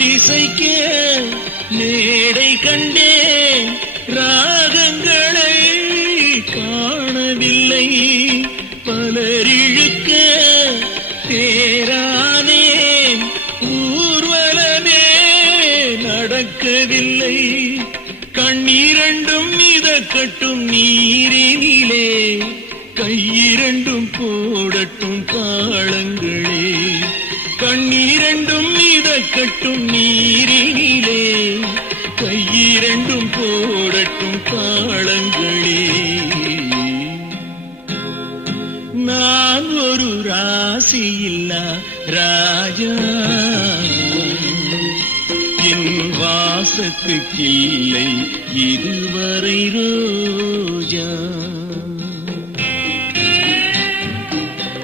மீட்டிசைக்க மேடை கண்டேன், ராகங்களை காணவில்லை. பலரிழுக்க தேரானேன், ஊர்வலமே நடக்கவில்லை. கண்ணீரண்டும் மிதக்கட்டும் நீரினிலே, கையிரண்டும் போடட்டும் தாளங்களே. கண்ணீரண்டும் மிதக்கட்டும் நீரினிலே, கையிரண்டும் போடட்டும் தாளங்களே. நான் ஒரு ராசியில்லா ராஜா, என் வாசத்துக்கில்லை இதுவரை ரோஜா.